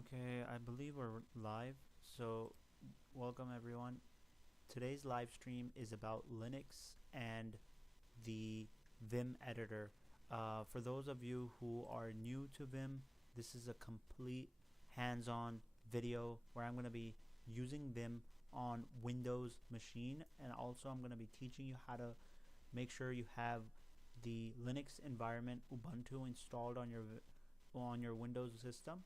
Okay, I believe we're live. So, welcome everyone. Today's live stream is about Linux and the Vim editor. For those of you who are new to Vim, this is a complete hands-on video where I'm going to be using Vim on Windows machine, and also I'm going to be teaching you how to make sure you have the Linux environment Ubuntu installed on your Windows system,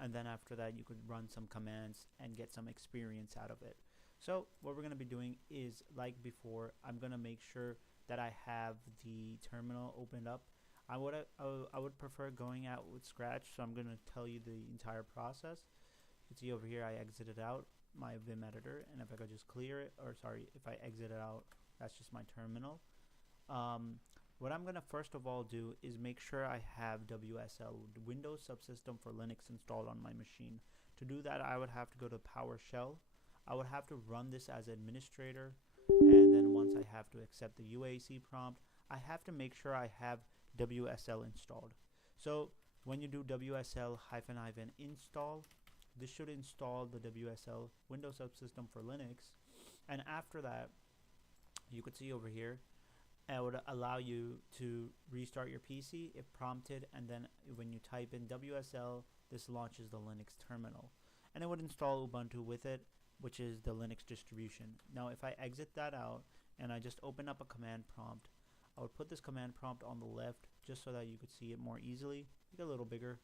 and then after that you could run some commands and get some experience out of it. So what we're going to be doing is, like before, I'm going to make sure that I have the terminal opened up. I would prefer going out with Scratch, so I'm going to tell you the entire process. You can see over here I exited out my Vim editor, and if I could just clear it, or sorry, if I exit it out, that's just my terminal. What I'm going to first of all do is make sure I have WSL, Windows Subsystem for Linux, installed on my machine. To do that, I would have to go to PowerShell. I would have to run this as administrator, and then once I have to accept the UAC prompt, I have to make sure I have WSL installed. So when you do WSL -- install, this should install the WSL Windows Subsystem for Linux, and after that, you could see over here, it would allow you to restart your PC if prompted, and then when you type in WSL, this launches the Linux terminal, and it would install Ubuntu with it, which is the Linux distribution. Now if I exit that out and I just open up a command prompt, I would put this command prompt on the left just so that you could see it more easily. Make it a little bigger,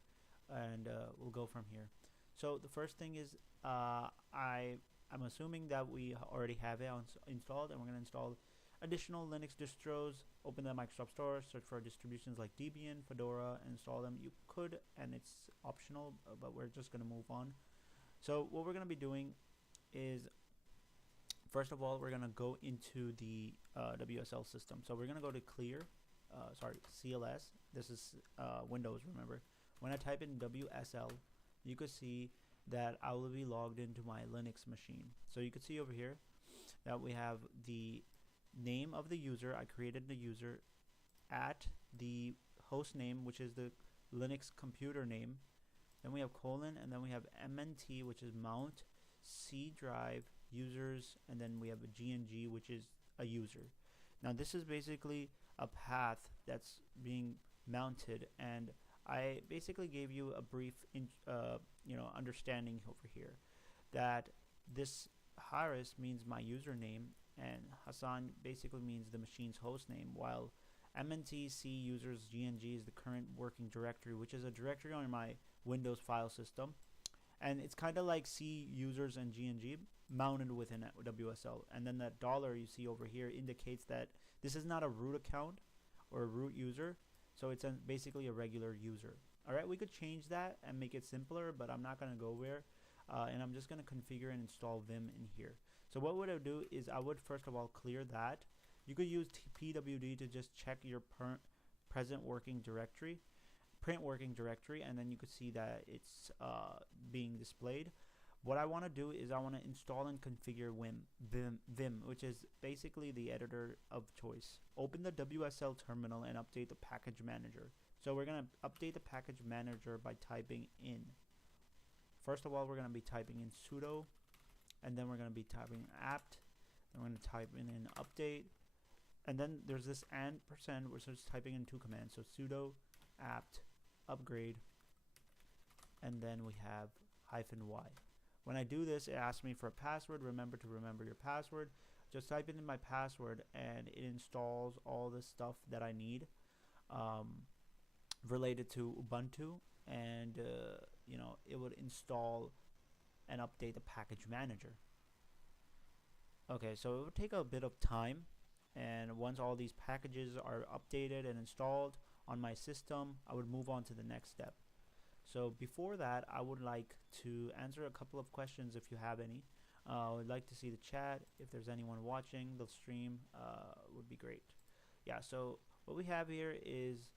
and we'll go from here. So the first thing is I'm assuming that we already have it installed, and we're going to install additional Linux distros. Open the Microsoft Store, search for distributions like Debian, Fedora, and install them. You could, and it's optional, but we're just going to move on. So what we're going to be doing is, first of all, we're going to go into the WSL system. So we're going to go to clear, CLS. This is Windows, remember. When I type in WSL, you could see that I will be logged into my Linux machine. So you can see over here that we have the name of the user. I created the user at the host name, which is the Linux computer name. Then we have colon, and then we have MNT, which is mount, C drive, users, and then we have a GNG, which is a user. Now this is basically a path that's being mounted, and I basically gave you a brief understanding over here that this Haris means my username, and Hassan basically means the machine's host name, while MNT, C, users, GNG is the current working directory, which is a directory on my Windows file system. And it's kind of like C, users, and GNG mounted within WSL. And then that dollar you see over here indicates that this is not a root account or a root user, so it's basically a regular user. Alright, we could change that and make it simpler, but I'm not going to go there. And I'm just going to configure and install Vim in here. So what would I do is I would first of all clear that. You could use pwd to just check your present working directory, print working directory, and then you could see that it's being displayed. What I want to do is I want to install and configure Vim, which is basically the editor of choice. Open the WSL terminal and update the package manager. So we're going to update the package manager by typing in. First of all, we're going to be typing in sudo, and then we're going to be typing apt, and we're going to type in an update, and then there's this %, we're just typing in two commands, so sudo apt upgrade, and then we have -y. When I do this, it asks me for a password. Remember to remember your password. Just type in my password, and it installs all the stuff that I need related to Ubuntu, and it would install and update the package manager. Okay, so it would take a bit of time, and once all these packages are updated and installed on my system, I would move on to the next step. So before that, I would like to answer a couple of questions if you have any. I would like to see the chat. If there's anyone watching the stream, would be great. Yeah, so what we have here is,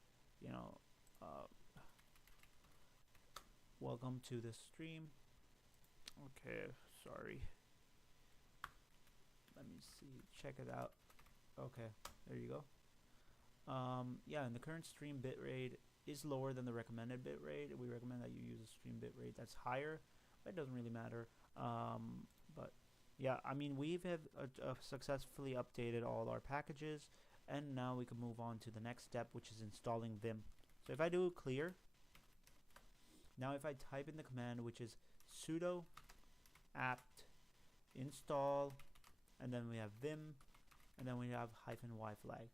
welcome to the stream. Okay, sorry. Let me see, check it out. Okay, there you go. Yeah, and the current stream bitrate is lower than the recommended bit rate. We recommend that you use a stream bit rate that's higher, but it doesn't really matter. But yeah, I mean, we've successfully updated all our packages, and now we can move on to the next step, which is installing Vim. So if I do clear, now if I type in the command, which is sudo apt install, and then we have Vim, and then we have -y flag.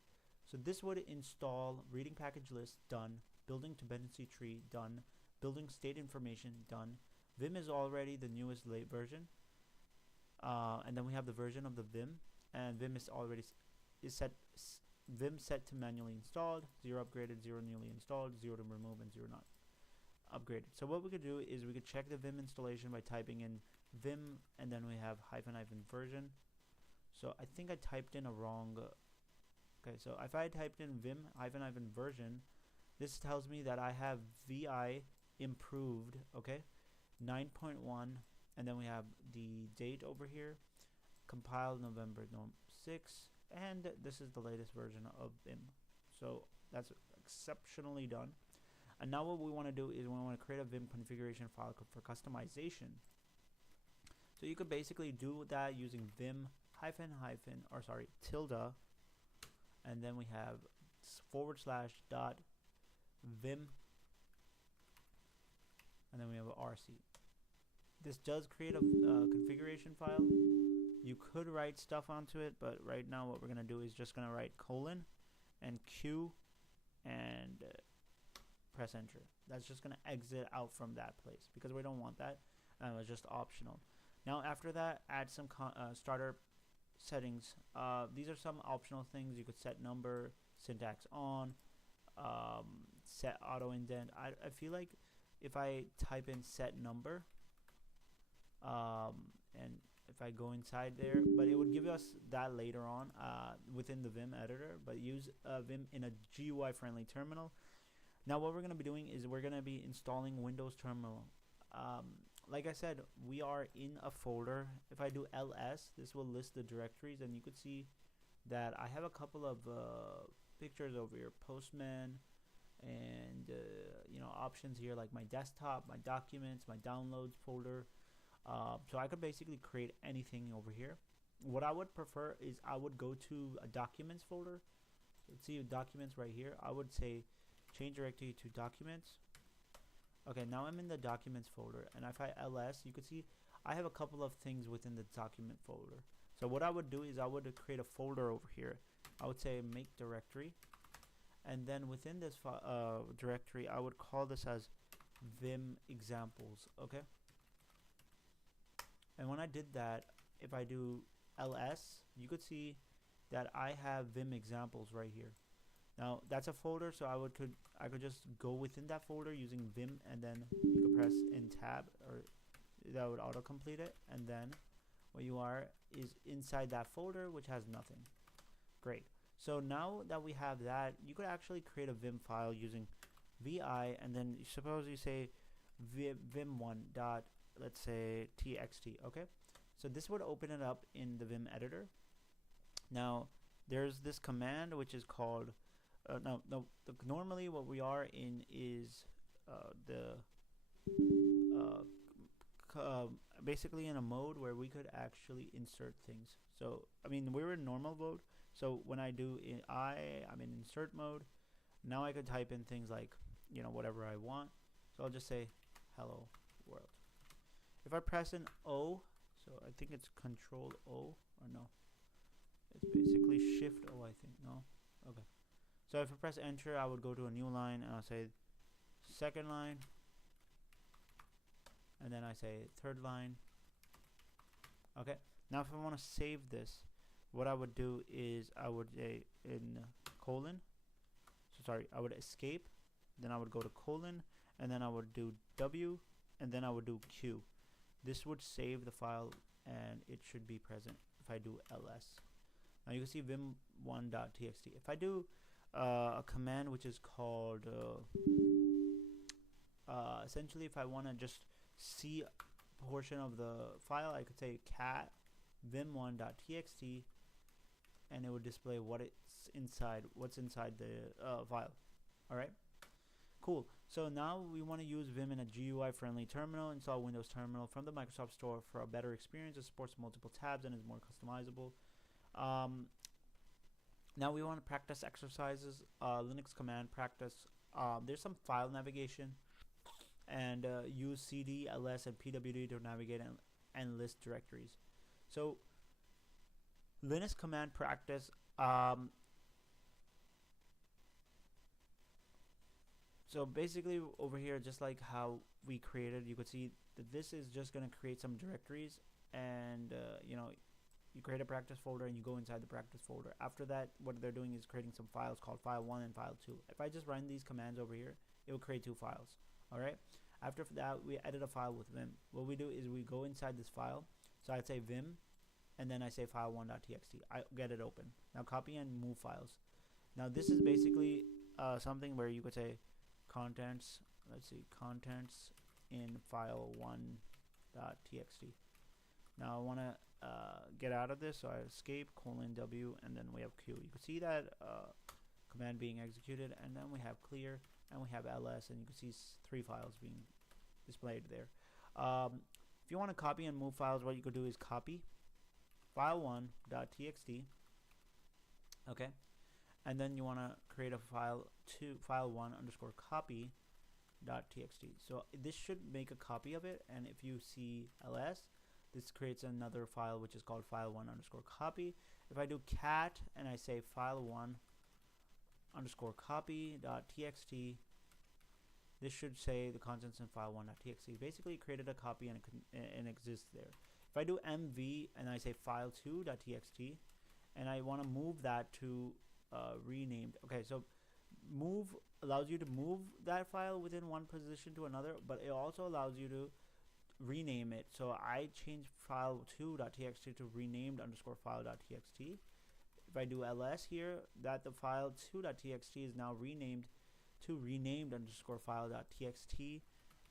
So this would install reading package list, done, building dependency tree, done, building state information, done. Vim is already the newest version, and then we have the version of the Vim, and Vim is already Vim set to manually installed, 0 upgraded, 0 newly installed, 0 to remove, and 0 not upgraded. So what we could do is we could check the Vim installation by typing in Vim, and then we have -- version. So I think I typed in a wrong. Okay, so if I typed in Vim -- version, this tells me that I have VI improved. Okay, 9.1, and then we have the date over here, compiled November 6, and this is the latest version of Vim. So that's exceptionally done. And now what we want to do is we want to create a Vim configuration file for customization. So you could basically do that using Vim tilde, and then we have /.vim, and then we have a RC. This does create a configuration file. You could write stuff onto it, but right now what we're going to do is just going to write colon and Q and press enter. That's just going to exit out from that place because we don't want that. It's just optional. Now after that, add some starter settings. These are some optional things. You could set number, syntax on, set auto indent. I feel like if I type in set number, and if I go inside there, but it would give us that later on within the Vim editor, but use Vim in a GUI friendly terminal. Now what we're going to be doing is we're going to be installing Windows Terminal. Like I said, we are in a folder. If I do ls, this will list the directories, and you could see that I have a couple of pictures over here, Postman, and options here like my desktop, my documents, my downloads folder. So I could basically create anything over here. What I would prefer is I would go to a documents folder. Let's see documents right here. I would say change directory to documents. Okay, now I'm in the documents folder, and if I ls, you can see I have a couple of things within the document folder. So what I would do is I would create a folder over here. I would say make directory, and then within this directory I would call this as Vim examples. Okay, and when I did that, if I do ls, you could see that I have Vim examples right here. Now that's a folder, so I could just go within that folder using Vim, and then you could press in tab, or that would autocomplete it, and then what you are is inside that folder, which has nothing. Great. So now that we have that, you could actually create a Vim file using vi, and then suppose you say vim1 dot, let's say txt. Okay, so this would open it up in the Vim editor. Now there's this command which is called normally what we are in is basically in a mode where we could actually insert things. So I mean, we're in normal mode, so when I do I'm in insert mode. Now I could type in things like whatever I want, so I'll just say hello world. If I press an O, so I think it's Control O, or no, it's basically Shift O, I think. No, okay. So if I press enter, I would go to a new line, and I'll say second line, and then I say third line. Okay, now if I want to save this, what I would do is I would in colon, so sorry, I would escape, then I would go to colon, and then I would do W, and then I would do Q. This would save the file, and it should be present if I do ls. Now you can see vim1.txt. If I do a command which is called essentially, if I want to just see a portion of the file, I could say cat vim1.txt, and it would display what's inside the file. All right, Cool. So now we want to use Vim in a GUI friendly terminal. Install Windows Terminal from the Microsoft Store for a better experience. It supports multiple tabs and is more customizable. Now we want to practice exercises. Linux command practice. There's some file navigation, and use cd, ls, and pwd to navigate and list directories. So Linux command practice. So basically over here, just like how we created, you could see that this is just going to create some directories, and you create a practice folder and you go inside the practice folder. After that, what they're doing is creating some files called file1 and file2. If I just run these commands over here, it will create 2 files. Alright, after that we edit a file with Vim. What we do is we go inside this file. So I'd say Vim, and then I say file1.txt. I get it open. Now copy and move files. Now this is basically something where you could say contents, let's see, contents in file1.txt. Now I want to get out of this, so I escape :W, and then we have Q. You can see that command being executed, and then we have clear, and we have ls, and you can see 3 files being displayed there. If you want to copy and move files, what you could do is copy file1.txt, okay, and then you want to create a file to file1_copy.txt. So this should make a copy of it, and if you see ls, this creates another file which is called file1_copy. If I do cat and I say file1_copy.txt, this should say the contents in file1.txt. Basically, it created a copy and it exists there. If I do mv and I say file2.txt and I want to move that to renamed. Okay, so move allows you to move that file within one position to another, but it also allows you to rename it. So I change file2.txt to renamed_file.txt. If I do ls here, that the file2.txt is now renamed to renamed_file.txt.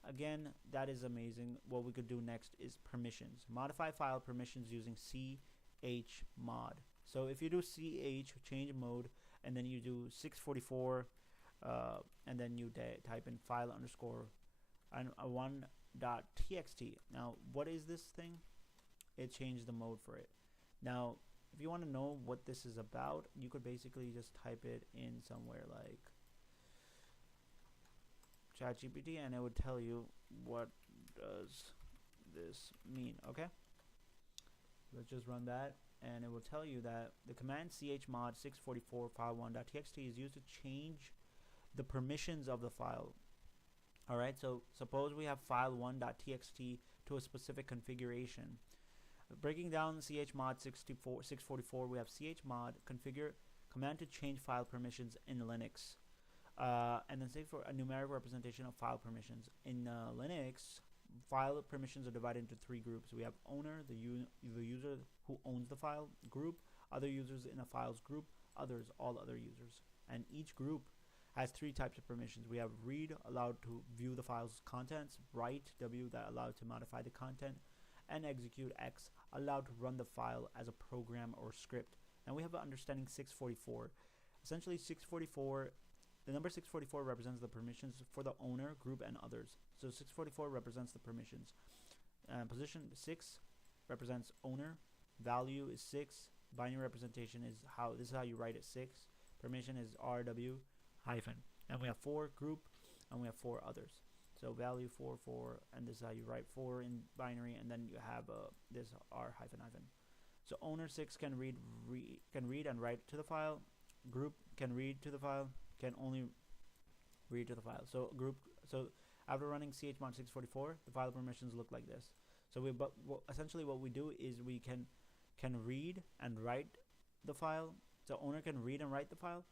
Again, that is amazing. What we could do next is permissions. Modify file permissions using chmod. So if you do ch, change mode, and then you do 644, and then you type in file1.txt. Now, what is this thing? It changed the mode for it. Now, if you want to know what this is about, you could basically just type it in somewhere like ChatGPT, and it would tell you what does this mean. Okay, let's just run that, and it will tell you that the command chmod 644 file1.txt is used to change the permissions of the file. Alright, so suppose we have file1.txt to a specific configuration. Breaking down chmod 644, we have chmod configure command to change file permissions in Linux. And then say for a numeric representation of file permissions. In Linux, file permissions are divided into 3 groups. We have owner, the user who owns the file, group, other users in a file's group, others, all other users. And each group has 3 types of permissions. We have read, allowed to view the file's contents, write, W, that allowed to modify the content, and execute, X, allowed to run the file as a program or script. Now we have an understanding 644. Essentially 644, the number 644 represents the permissions for the owner, group, and others. So 644 represents the permissions. Position 6 represents owner, value is 6, binary representation is this is how you write it, 6, permission is RW hyphen, and we have 4 group, and we have 4 others. So value 4 4, and this is how you write 4 in binary, and then you have this R hyphen hyphen. So owner 6 can read and write to the file. Group can read to the file, can only read to the file. So group. So after running chmod 644, the file permissions look like this. So essentially what we do is we can read and write the file. So owner can read and write the file.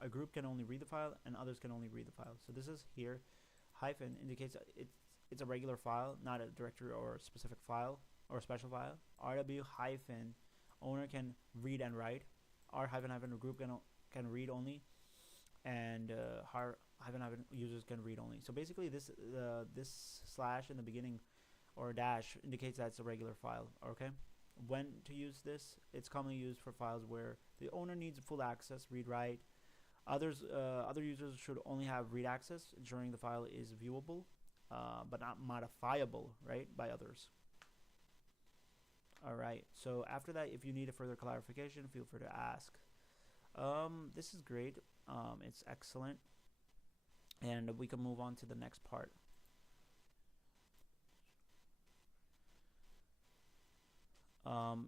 A group can only read the file, and others can only read the file. So this is here. Hyphen indicates it's a regular file, not a directory or a specific file or a special file. RW hyphen owner can read and write. R hyphen hyphen group can read only, and hyphen hyphen users can read only. So basically this slash in the beginning or dash indicates that it's a regular file. Okay, when to use this? It's commonly used for files where the owner needs full access, read write, Other users should only have read access, ensuring the file is viewable, but not modifiable, right, by others. All right. So after that, if you need a further clarification, feel free to ask. This is great. It's excellent, and we can move on to the next part.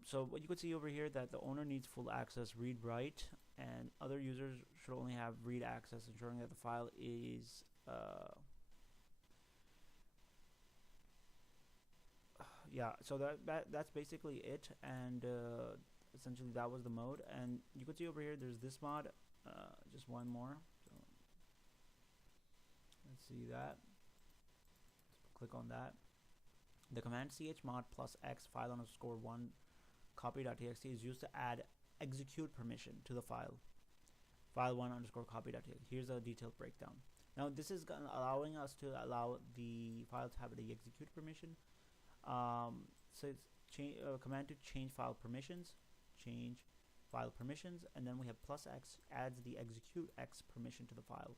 So what you could see over here, that the owner needs full access read write, and other users should only have read access, ensuring that the file is yeah. So that's basically it, and essentially that was the mode. And you could see over here there's this mod, just one more. So let's see that. Let's click on that. The command chmod plus x file underscore one copy.txt is used to add execute permission to the file one underscore copy.txt. Here's a detailed breakdown. Now this is allowing us to allow the file to have the execute permission. So it's command to change file permissions, and then we have plus x adds the execute x permission to the file.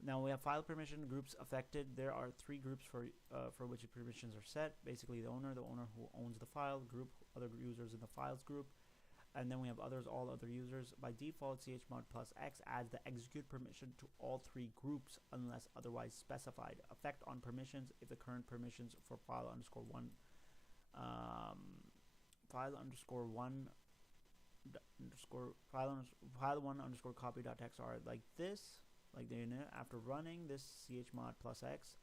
Now we have file permission groups affected. There are 3 groups for which the permissions are set. Basically, the owner who owns the file, group, other users in the files group, and then we have others, all other users. By default, chmod plus x adds the execute permission to all 3 groups unless otherwise specified. Effect on permissions: if the current permissions for file one underscore copy.txt are like this. Like after running this chmod plus x,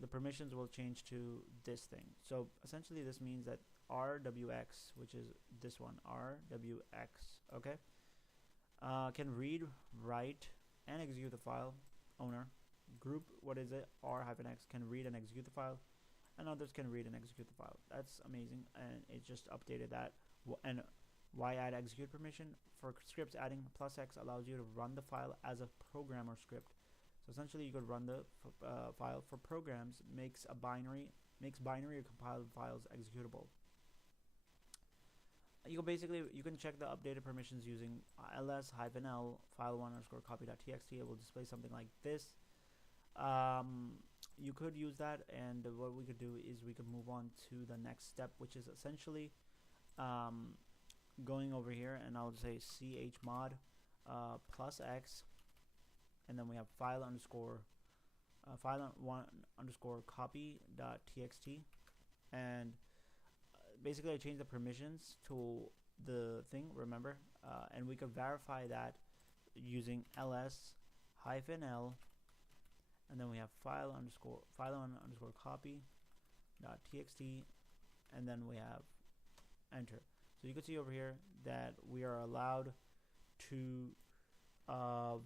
the permissions will change to this thing. So essentially this means that rwx, which is this one, rwx, okay, can read, write, and execute the file. Owner group, what is it, r-x can read and execute the file, and others can read and execute the file. That's amazing, and it just updated that. And why add execute permission? For scripts, adding plus x allows you to run the file as a program or script. So essentially you could run the file for programs, makes binary or compiled files executable. You can check the updated permissions using ls-l file1 underscore copy.txt. It will display something like this. You could use that, and what we could do is we could move on to the next step, which is essentially going over here, and I'll say chmod plus x, and then we have file1 underscore copy.txt, and basically I changed the permissions to the thing, remember, and we could verify that using ls-l, and then we have file1 underscore copy.txt, and then we have enter. So you can see over here that we are allowed to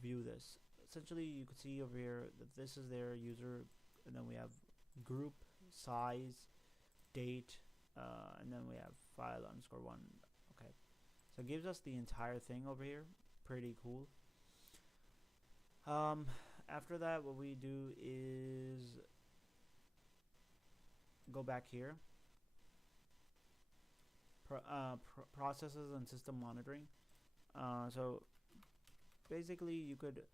view this. Essentially, you can see over here that this is their user, and then we have group, size, date, and then we have file underscore one. Okay, so it gives us the entire thing over here. Pretty cool. After that, what we do is go back here. Processes and system monitoring. So basically you could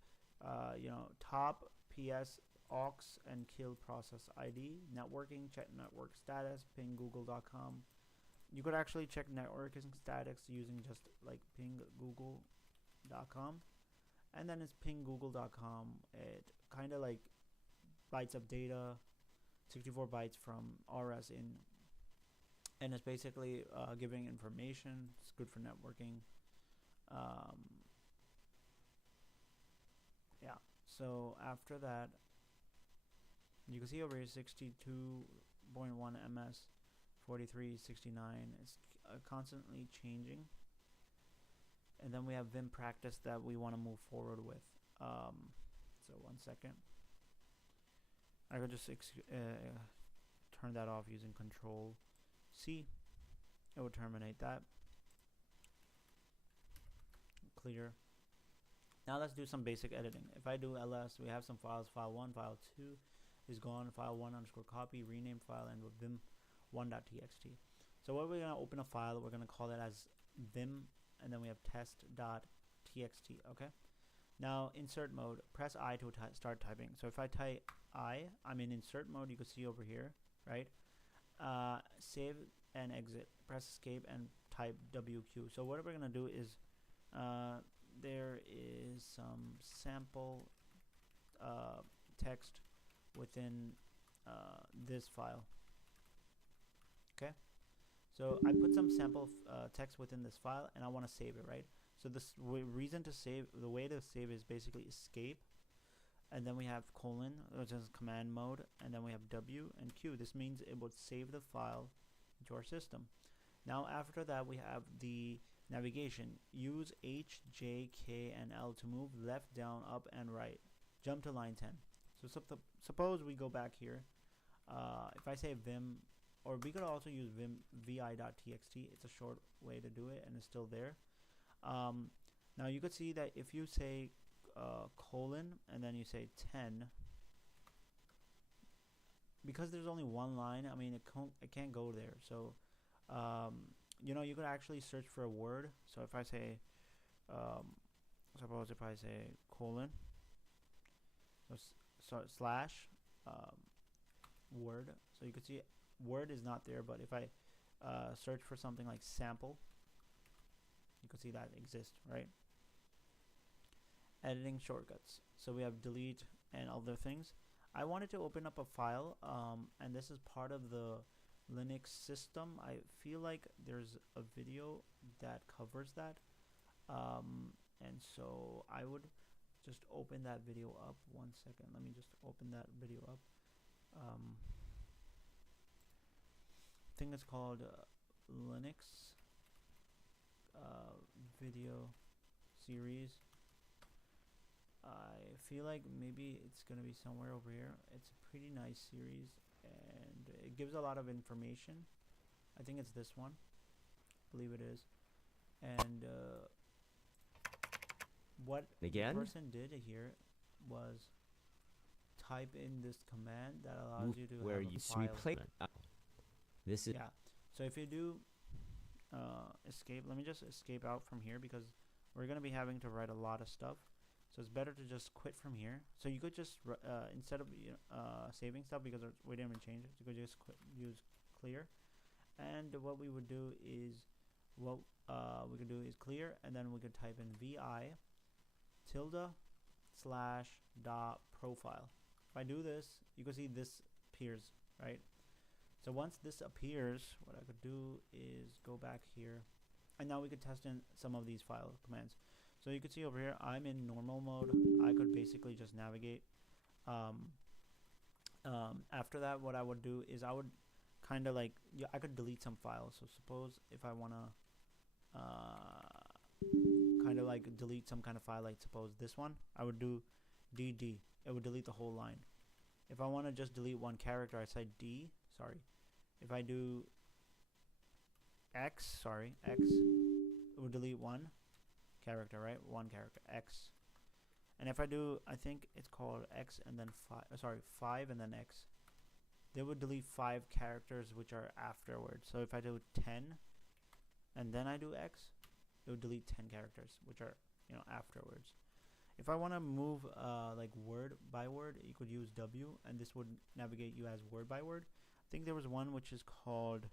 top ps aux and kill process ID, networking, check network status, ping google.com. You could actually check networking status using just like ping google.com, and then it's ping google.com. It kind of like bytes of data, 64 bytes from rs in, and it's basically giving information. It's good for networking. Yeah, so after that, you can see over here 62.1 ms, 4369. It's constantly changing. And then we have Vim practice that we want to move forward with. So 1 second. I could just turn that off using Control C. It will terminate that. Clear. Now let's do some basic editing. If I do ls, we have some files. File 1, file 2 is gone. File 1 underscore copy, rename file, and with vim 1.txt. So what we're going to open a file, we're going to call it as vim, and then we have test.txt. Okay. Now insert mode, press I to start typing. So if I type I'm in insert mode. You can see over here, right? Save and exit, press escape and type WQ. So what we're gonna do is there is some sample text within this file. Okay, so I put some sample text within this file and I want to save it, right? So this reason to save, the way to save is basically escape, and then we have colon, which is command mode, and then we have W and Q. This means it would save the file into our system. Now after that we have the navigation. Use H, J, K, and L to move left, down, up, and right. Jump to line 10. So suppose we go back here. If I say vim, or we could also use vim vi.txt. It's a short way to do it, and it's still there. Now you could see that if you say colon and then you say 10, because there's only one line, I mean it can't go there. So you know, you could actually search for a word. So if I say suppose if I say colon, so slash word, so you can see word is not there, but if I search for something like sample, you can see that exists, right? Editing shortcuts. So we have delete and other things. I wanted to open up a file, and this is part of the Linux system. I feel like there's a video that covers that, and so I would just open that video up. 1 second, let me just open that video up. I think it's called Linux video series. I feel like maybe it's gonna be somewhere over here. It's a pretty nice series and it gives a lot of information. I think it's this one, I believe it is. And what the person did here was type in this command that allows you to where have you replace. This is yeah. So if you do escape, let me just escape out from here because we're gonna be having to write a lot of stuff. So it's better to just quit from here. So you could just instead of saving stuff, because we didn't even change it, you could just use clear. And what we would do is clear, and then we could type in vi tilde slash dot profile. If I do this, you can see this appears, right? So once this appears, what I could do is go back here, and now we could test in some of these file commands. So you can see over here, I'm in normal mode. I could basically just navigate. After that, what I would do is I would kind of like, I could delete some files. So suppose if I want to kind of like delete some kind of file, like suppose this one, I would do dd. It would delete the whole line. If I want to just delete one character, I say d, sorry. If I do x, it would delete one character, right? One character, x. And if I do, I think it's called x and then 5 and then x, they would delete 5 characters which are afterwards. So if I do 10 and then I do x, it would delete 10 characters which are, you know, afterwards. If I want to move like word by word, you could use W, and this would navigate you as word by word. I think there was one which is called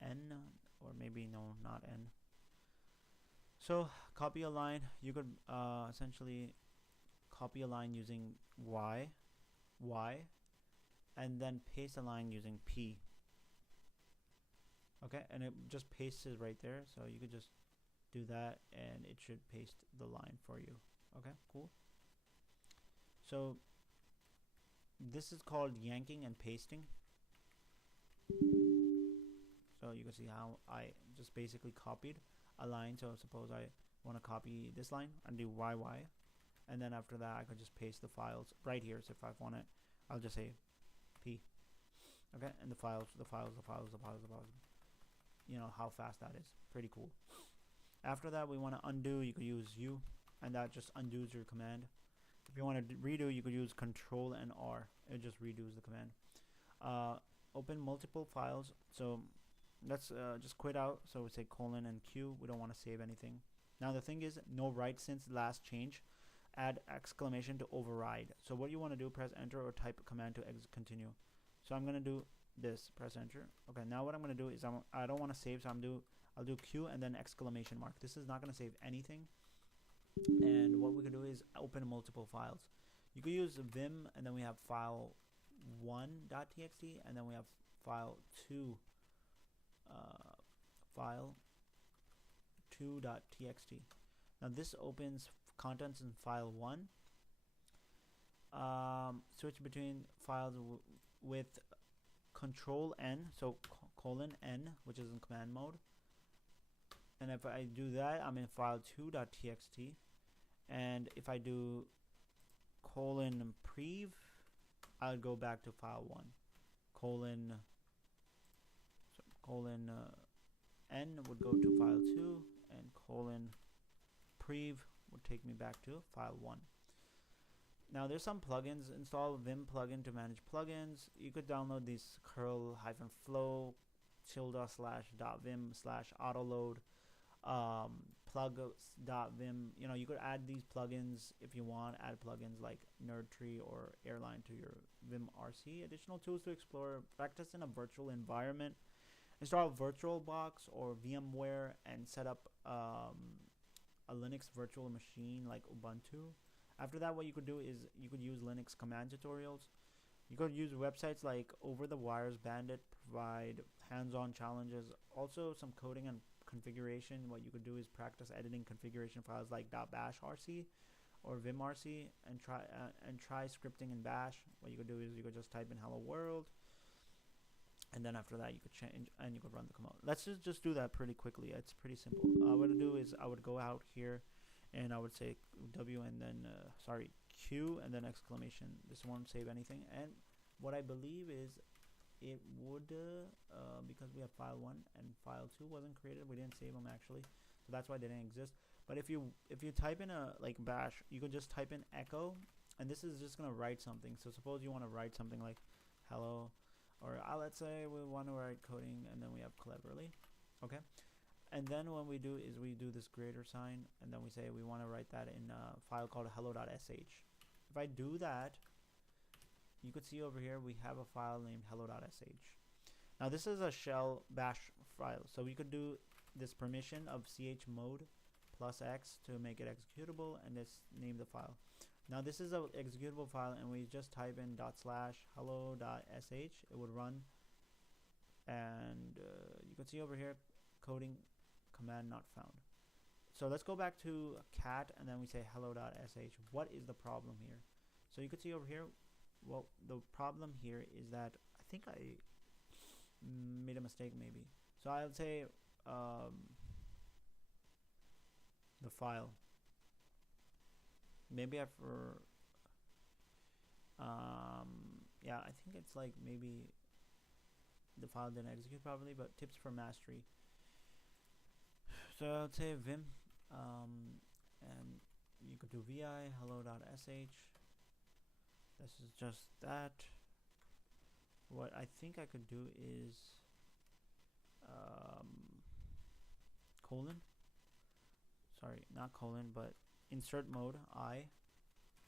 N, or maybe no, not N. So copy a line, you could essentially copy a line using Y, and then paste a line using P. Okay, and it just pastes it right there. So you could just do that and it should paste the line for you. Okay, cool. So this is called yanking and pasting. So you can see how I just basically copied a line. So suppose I want to copy this line and do YY, and then after that I could just paste the files right here. So if I want it, I'll just say P. Okay, and the files. You know how fast that is. Pretty cool. After that, we want to undo. You could use U, and that just undoes your command. If you want to redo, you could use Control and R. It just redoes the command. Open multiple files. So let's just quit out. So we say colon and Q. We don't want to save anything. Now the thing is, no write since last change. add exclamation to override. So what you want to do, press enter or type command to continue. So I'm going to do this, press enter. Okay, now what I'm going to do is I don't want to save, so I'll do Q and then exclamation mark. This is not going to save anything. And what we can do is open multiple files. You could use vim, and then we have file 1.txt, and then we have file 2 file 2.txt. Now this opens contents in file 1. Switch between files with control N, so colon N, which is in command mode. And if I do that, I'm in file 2.txt. And if I do colon prev, I'll go back to file 1. Colon N would go to file 2, and colon prev would take me back to file 1. Now there's some plugins. Install Vim plugin to manage plugins. You could download these curl-flow tilde/.vim/autoload plug.vim. You know, you could add these plugins if you want. Add plugins like Nerdtree or Airline to your Vim RC. Additional tools to explore. Practice in a virtual environment. Install VirtualBox or VMware and set up a Linux virtual machine like Ubuntu. After that, what you could do is you could use Linux command tutorials. You could use websites like Over the Wires Bandit, provide hands-on challenges. Also some coding and configuration. What you could do is practice editing configuration files like .bashrc or vimrc and try scripting in bash. What you could do is you could just type in hello world, and then after that you could change and you could run the command. Let's just do that pretty quickly. It's pretty simple. What I do is I would go out here and I would say W and then Q and then exclamation. This won't save anything. And what I believe is it would because we have file 1 and file 2 wasn't created, we didn't save them actually, so that's why they didn't exist. But if you type in a like bash, you could just type in echo, and this is just gonna write something. So suppose you want to write something like hello, or let's say we want to write coding, and then we have cleverly. Okay, and then what we do is we do this greater sign, and then we say we want to write that in a file called hello.sh. If I do that, you could see over here we have a file named hello.sh. Now this is a shell bash file, so we could do this permission of chmod +x to make it executable, and this name the file. Now this is a executable file, and we just type in /hello.sh. It would run, and you can see over here coding command not found. So let's go back to cat, and then we say hello.sh. What is the problem here? So you can see over here, well, the problem here is that I think I made a mistake maybe. So I'll say the file. Maybe I yeah, I think it's like maybe the file didn't execute properly, but tips for mastery. So I'll say vim, and you could do vi hello.sh. This is just that. What I think I could do is colon. Sorry, not colon, but insert mode I,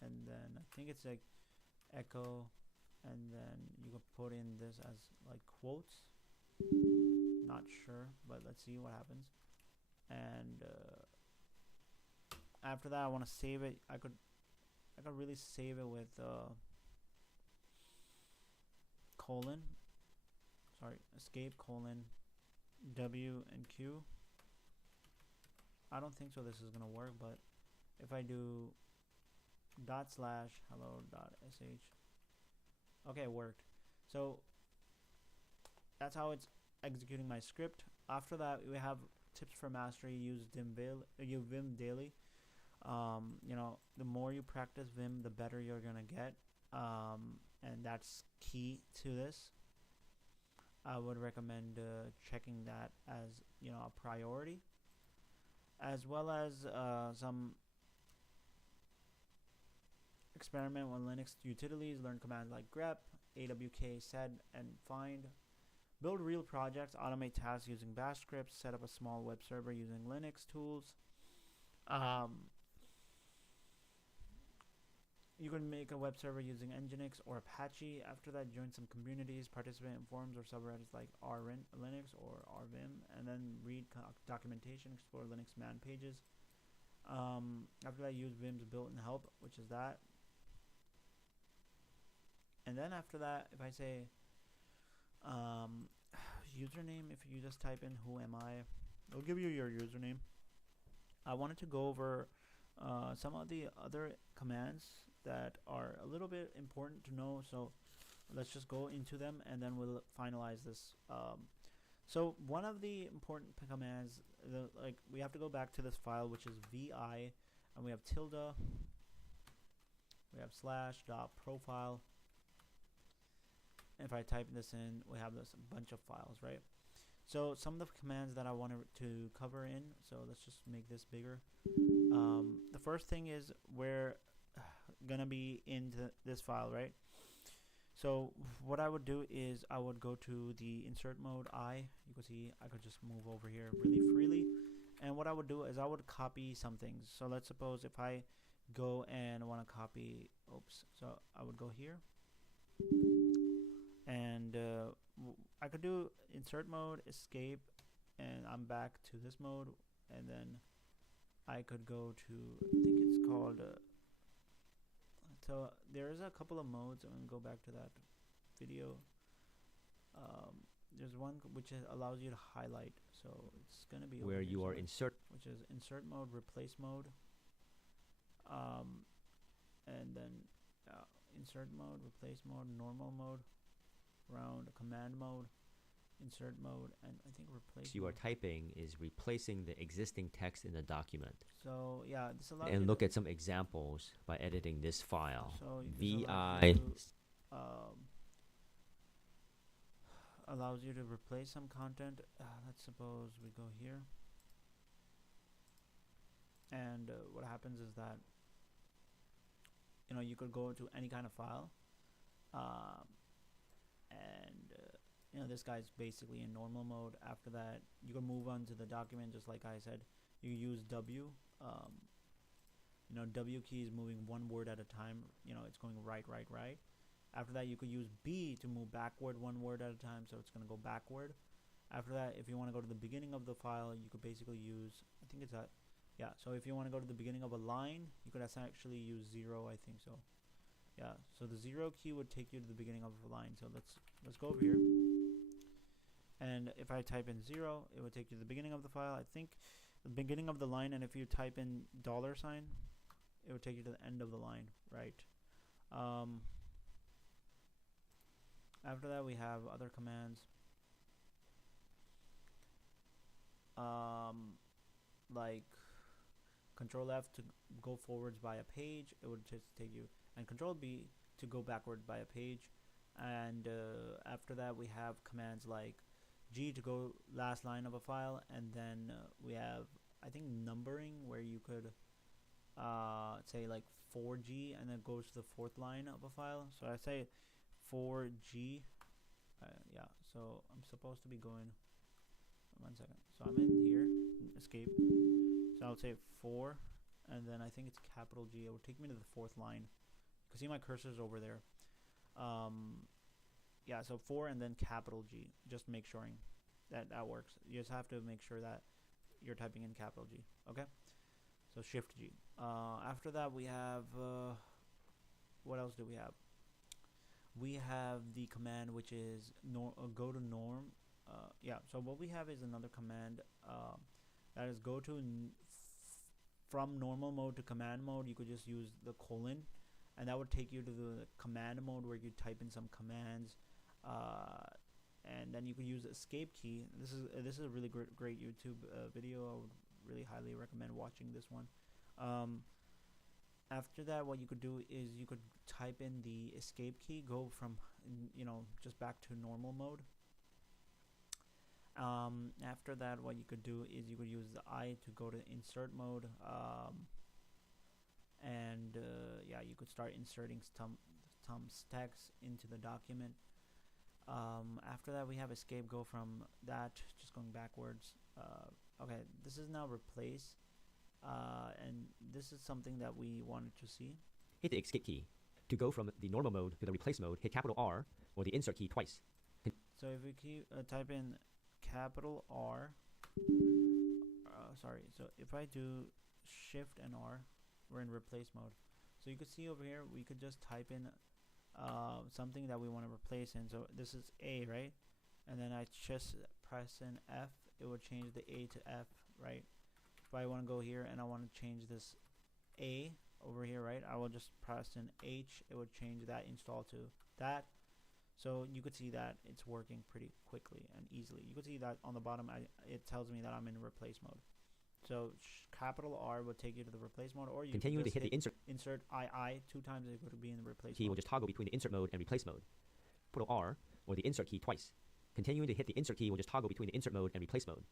and then I think it's like echo, and then you could put in this as like quotes. Not sure, but let's see what happens. And after that, I want to save it. I could really save it with colon, sorry, escape colon W and Q. I don't think so this is gonna work, but if I do /hello.sh, okay, it worked. So that's how it's executing my script. After that, we have tips for mastery. Use Vim daily. You know, the more you practice Vim, the better you're gonna get, and that's key to this. I would recommend checking that as, you know, a priority, as well as some experiment with Linux utilities. Learn commands like grep, awk, sed, and find. Build real projects, automate tasks using bash scripts, set up a small web server using Linux tools. You can make a web server using Nginx or Apache. After that, join some communities, participate in forums or subreddits like Linux or rvim, and then read documentation, explore Linux man pages. After that, use Vim's built-in help, which is that. And then after that, if I say username, if you just type in who am I, it'll give you your username. I wanted to go over some of the other commands that are a little bit important to know, so let's just go into them and then we'll finalize this. So one of the important commands, we have to go back to this file, which is vi, and we have tilde, we have /profile. If I type this in, we have this bunch of files, right? So some of the commands that I wanted to cover in, so let's just make this bigger. The first thing is we're gonna be in this file, right? So what I would do is I would go to the insert mode you can see I could just move over here really freely, and what I would do is I would copy some things. So let's suppose if I go and want to copy, so I would go here, and I could do insert mode, escape, and I'm back to this mode, and then I could go to, I think it's called so there's a couple of modes. I'm gonna go back to that video. There's one which allows you to highlight, so it's gonna be where you are which is insert mode, replace mode, and then insert mode, replace mode, normal mode, round, command mode, insert mode, and I think replace you are typing is replacing the existing text in the document. So yeah, this allows and look at some examples by editing this file. So vi allows you to replace some content. Let's suppose we go here, and what happens is that you could go to any kind of file, and this guy's basically in normal mode. After that, you can move on to the document, just like I said. You use W. W key is moving one word at a time. It's going right. After that, you could use B to move backward one word at a time, so it's going to go backward. After that, if you want to go to the beginning of the file, you could basically use, I think it's that, yeah, so if you want to go to the beginning of a line, you could actually use 0, I think so. Yeah, so the 0 key would take you to the beginning of a line. So let's go over here, and if I type in 0, it would take you to the beginning of the file, I think the beginning of the line, and if you type in $, it would take you to the end of the line, right? After that, we have other commands, like Control F to go forwards by a page. It would just take you, and Control B to go backward by a page. And after that, we have commands like G to go last line of a file, and then we have, I think, numbering, where you could say like 4G, and then it goes to the 4th line of a file. So I say 4G. Yeah, so I'm supposed to be going, 1 second, so I'm in here, escape, so I'll say 4, and then I think it's capital G. It will take me to the 4th line. You can see my cursor's over there. Yeah, so 4 and then capital G, just make sure that works. You just have to make sure that you're typing in capital G. Okay, so Shift G. After that, we have what else do we have? We have the command which is go to norm. Yeah, so what we have is another command that is go to from normal mode to command mode. You could just use the colon, and that would take you to the command mode where you type in some commands, and then you could use the escape key. This is a really great YouTube video. I would really highly recommend watching this one. After that, what you could do is you could type in the escape key, go from just back to normal mode. After that, what you could do is you could use the I to go to insert mode, and yeah, you could start inserting some text into the document. After that, we have escape, go from that, just going backwards. Okay, this is now replace, and this is something that we wanted to see. hit the escape key. To go from the normal mode to the replace mode, hit capital R or the insert key twice. So if we keep type in capital R, sorry. So if I do Shift and R, we're in replace mode. So you could see over here, we could just type in something that we want to replace in. So this is A, right? And then I just press in F, it will change the A to F, right? If I want to go here and I want to change this A over here, right? I will just press in H, it would change that install to that. So you could see that it's working pretty quickly and easily. You could see that on the bottom, it tells me that I'm in replace mode. So capital R will take you to the replace mode, or you continue can to hit the insert II 2 times, it would be in the replace key mode. will just toggle between the insert mode and replace mode. Capital R or the insert key twice. Continuing to hit the insert key will just toggle between the insert mode and replace mode.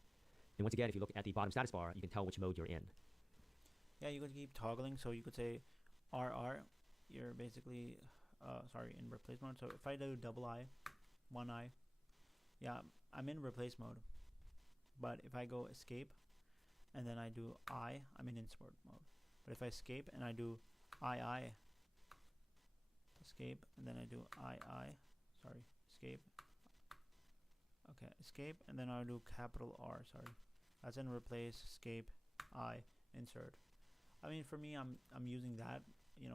And once again, if you look at the bottom status bar, you can tell which mode you're in. Yeah, you could keep toggling. So you could say RR, you're basically in replace mode. So if I do double I, one I, yeah, I'm in replace mode. But if I go escape and then I do I'm in insert mode. But if I escape and I do II, escape, and then I do escape. Okay, escape, and then I'll do capital R, that's in replace, escape, insert. I mean, for me, I'm using that,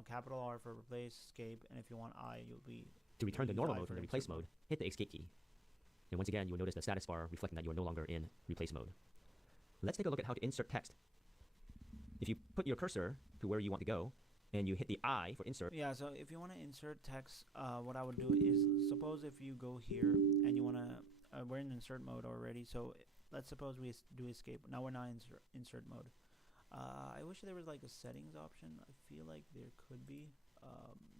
capital R for replace, escape, and if you want you'll be... To return to normal mode from the replace mode, hit the escape key. And once again, you will notice the status bar reflecting that you are no longer in replace mode. Let's take a look at how to insert text. If you put your cursor to where you want to go, and you hit the I for insert. Yeah, so if you want to insert text, what I would do is, suppose if you go here, and you want to, we're in insert mode already, so let's suppose we do escape. Now we're not in insert mode. I wish there was like a settings option. I feel like there could be.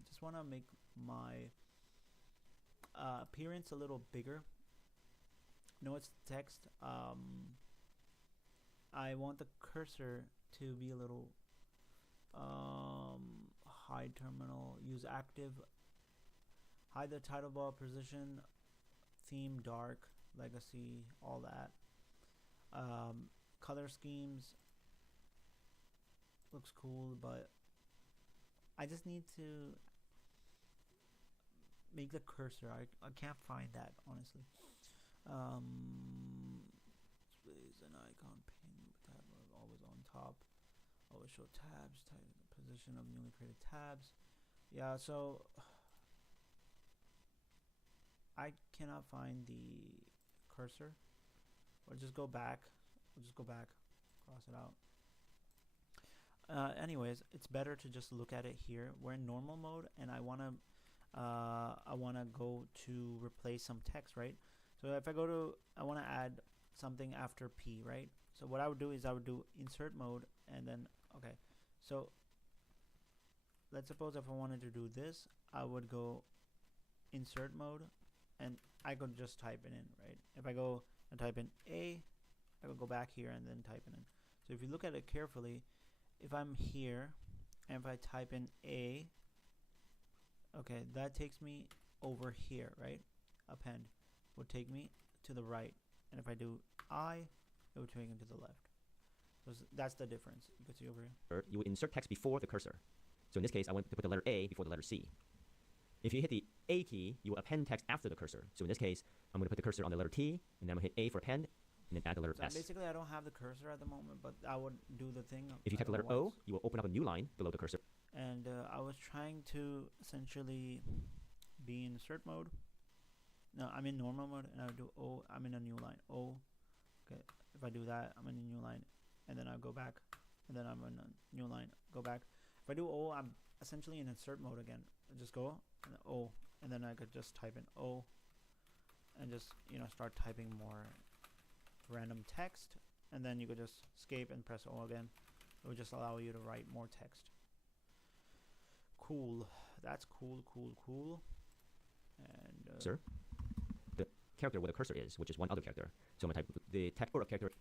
Just want to make my appearance a little bigger. No, it's text. I want the cursor to be a little hide terminal, use active, hide the title bar position, theme dark, legacy, all that. Color schemes looks cool, but I just need to make the cursor. I can't find that, honestly. Displays an icon pane with tab always on top. Always show tabs, title the position of newly created tabs. Yeah, so I cannot find the cursor. We'll just go back. Cross it out. Anyways, it's better to just look at it here. We're in normal mode, and I wanna go to replace some text, right? So if I go to, I wanna add something after P, right? So what I would do is I would do insert mode, and then okay. So let's suppose if I wanted to do this, I would go insert mode, and I could just type it in, right? If I go and type in A, I will go back here and then type it in. So if you look at it carefully, if I'm here and if I type in A, okay, that takes me over here, right? Append would take me to the right, and if I do it would take me to the left. So that's the difference. You can see over here. You would insert text before the cursor. So in this case, I want to put the letter A before the letter C. If you hit the A key, you will append text after the cursor. So in this case, I'm going to put the cursor on the letter T, and then I'm going to hit A for append, and then add the letter S. Basically, I don't have the cursor at the moment, but I would do the thing. If you type the letter O, you will open up a new line below the cursor. And I was trying to essentially be in insert mode. No, I'm in normal mode, and I would do O. I'm in a new line. O. Okay. If I do that, I'm in a new line, and then I'll go back, and then I'm in a new line. Go back. If I do O, I'm essentially in insert mode again. I just go and O, and then I could just type in O, and just start typing more random text, and then you could just escape and press O again. It would just allow you to write more text. Cool. That's cool. And sir, the character where the cursor is, which is one other character. So I'm gonna type the text or character.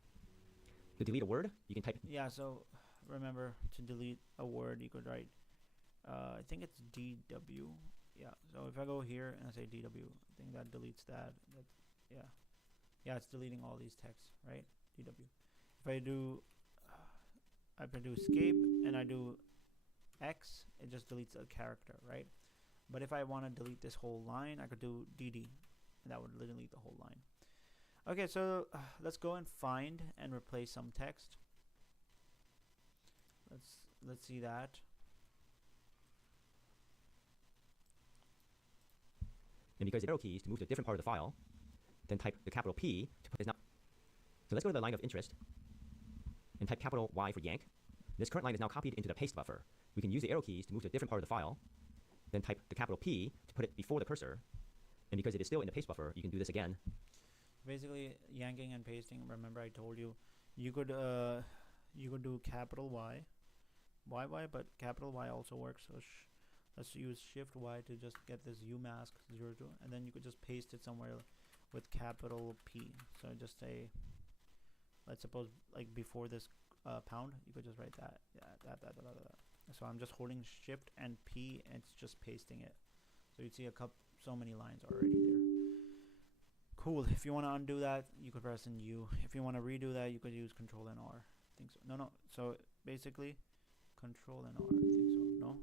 To delete a word, you can type. Yeah. So remember, to delete a word, you could write. I think it's DW. Yeah. So if I go here and I say DW, I think that deletes that. Yeah, it's deleting all these texts, right? DW. If I do escape and I do X, it just deletes a character, right? But if I want to delete this whole line, I could do DD, and that would delete the whole line. Okay, so let's go and find and replace some text. Let's see that. And because the arrow keys to move to a different part of the file, then type the capital P to put this now. So let's go to the line of interest and type capital Y for yank. This current line is now copied into the paste buffer. We can use the arrow keys to move to a different part of the file, then type the capital P to put it before the cursor. And because it is still in the paste buffer, you can do this again. Basically, yanking and pasting. Remember, I told you you could do capital Y, but capital Y also works. So let's use Shift Y to just get this UMask 02, and then you could just paste it somewhere with capital P. So just say, let's suppose like before this pound, you could just write that. Yeah, that. So I'm just holding Shift and P, and it's just pasting it. So you'd see so many lines already there. Cool. If you want to undo that, you could press in U. If you want to redo that, you could use Control and R. I think so. No. So basically, Control and R. I think so. No.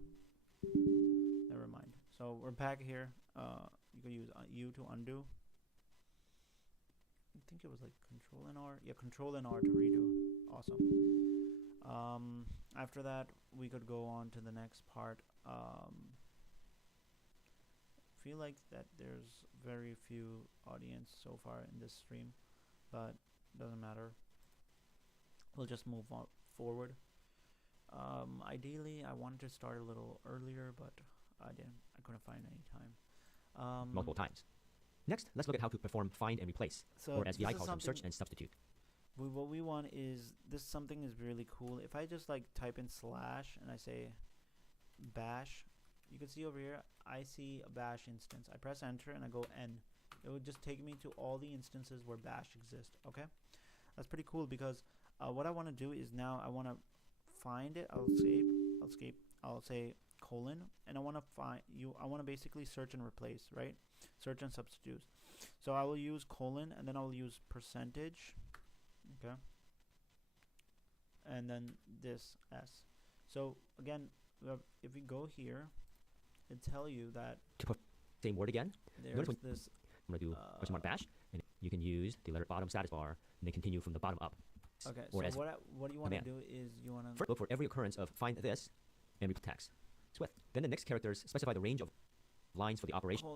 Never mind. So we're back here. You could use U to undo. I think it was like Control and R. Yeah, Control and R to redo. Awesome. After that, we could go on to the next part. Feel like that there's very few audience so far in this stream, but doesn't matter. We'll just move on forward. Ideally, I wanted to start a little earlier, but I couldn't find any time. Multiple times. Next, let's look at how to perform find and replace, or as VI calls them, search and substitute. What we want is something is really cool. If I just like type in slash and I say bash, you can see over here, I see a bash instance. I press enter and I go N. It would just take me to all the instances where bash exists. Okay, that's pretty cool because what I want to do is now I want to find it. I'll say colon, and I want to basically search and replace, right? Search and substitute. So I will use colon, and then I will use percentage. Okay, and then this S. So again, if we go here, it tell you that to put the same word again. There's this. I'm gonna do question mark bash, and you can use the letter bottom status bar, and then continue from the bottom up. Okay. So what you want to do is you want to look for every occurrence of find this and replace text. Swift. Then the next characters specify the range of lines for the operation.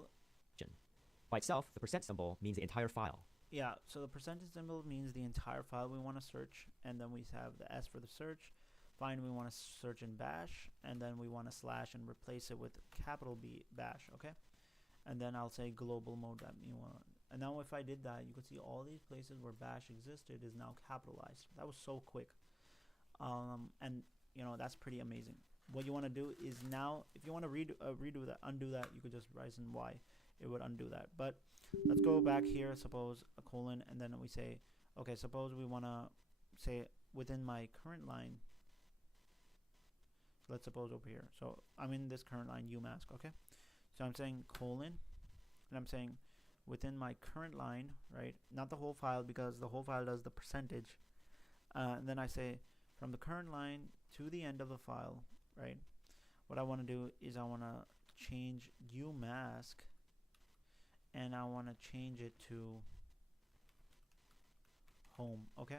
By itself, the percent symbol means the entire file. Yeah, so the percentage symbol means the entire file we want to search, and then we have the S for the search. Find, we want to search in bash, and then we want to slash and replace it with capital B bash, okay? And then I'll say global mode that you want. And now if I did that, you could see all these places where bash existed is now capitalized. That was so quick. And you know, that's pretty amazing. What you want to do is now, if you want to redo that, undo that, you could just write in Y. It would undo that. But let's go back here, suppose a colon, and then we say, okay, suppose we want to say within my current line. Let's suppose over here. So I'm in this current line UMask, okay? So I'm saying colon, and I'm saying within my current line, right? Not the whole file, because the whole file does the percentage. And then I say from the current line to the end of the file, right? What I want to do is I want to change UMask, and I want to change it to home, okay?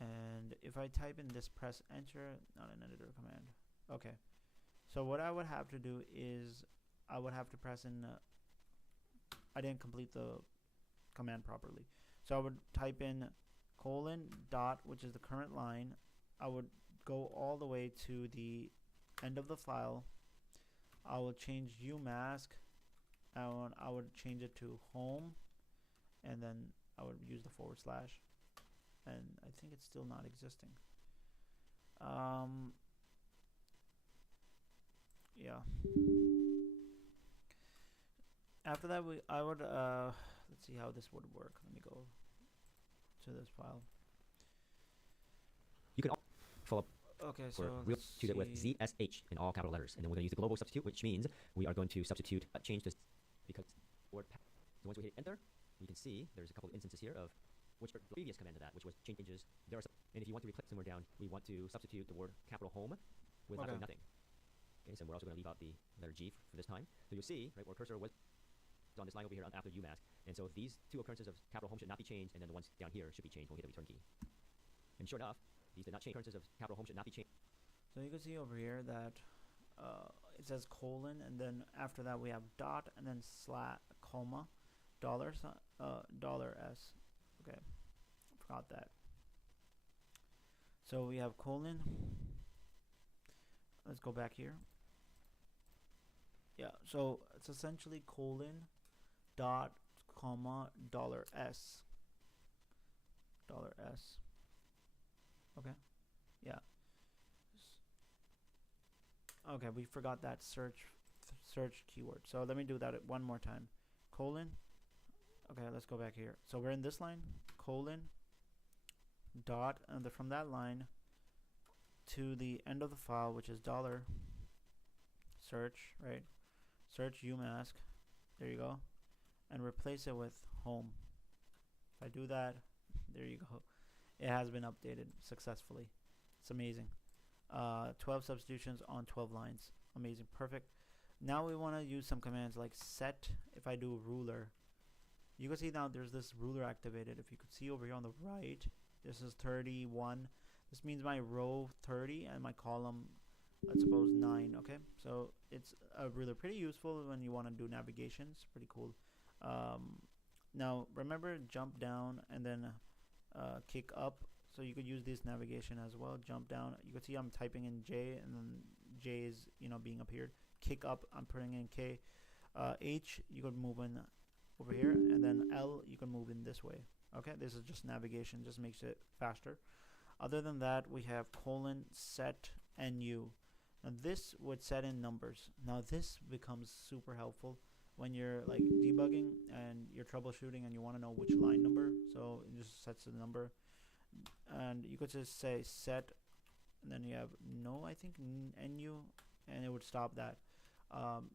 And if I type in this, press enter, not an editor command. Okay. So what I would have to do is I would have to press in, I didn't complete the command properly. So I would type in colon dot, which is the current line. I would go all the way to the end of the file. I would change UMask. I would change it to home, and then I would use the // and I think it's still not existing. Yeah. After that, I would let's see how this would work. Let me go to this file. You can follow up. Okay, so we'll substitute it with ZSH in all capital letters, and then we're going to use the global substitute, which means we are going to substitute change this because word. So once we hit enter, you can see there's a couple of instances here of which the previous command to that, which was changes. There are some, and if you want to replace somewhere down, we want to substitute the word capital home with Okay. absolutely nothing. Okay, so we're also going to leave out the letter G for this time. So you'll see, right, where cursor was on this line over here after UMask. And so these two occurrences of capital home should not be changed, and then the ones down here should be changed when we hit the return key. And sure enough, these did not change. Occurrences of capital home should not be changed. So you can see over here that it says colon, and then after that we have dot, and then slash, comma, dollar $s. Okay, forgot that. So we have colon. Let's go back here. Yeah, so it's essentially colon, dot, comma, $s. $s. Okay. Yeah. Okay, we forgot that search keyword. So let me do that one more time. Colon. Okay, let's go back here. So we're in this line. Colon. Dot, and from that line to the end of the file, which is dollar search, right? Search UMask. There you go. And replace it with home. If I do that, there you go. It has been updated successfully. It's amazing. 12 substitutions on 12 lines. Amazing. Perfect. Now we want to use some commands like set. If I do ruler, you can see now there's this ruler activated. If you could see over here on the right, this is 31. This means my row 30 and my column, let's suppose 9. Okay, so it's a ruler, pretty useful when you want to do navigations. Pretty cool. Now remember, jump down and then kick up. So you could use this navigation as well. Jump down. You can see I'm typing in J, and then J is being appeared. Kick up, I'm putting in K. H, you could move in over here, and then L, you can move in this way. Okay, this is just navigation, just makes it faster. Other than that, we have colon, set, NU. Now this would set in numbers. Now this becomes super helpful when you're like debugging and you're troubleshooting and you want to know which line number. So it just sets the number. And you could just say set, and then you have no, I think NU, and it would stop that.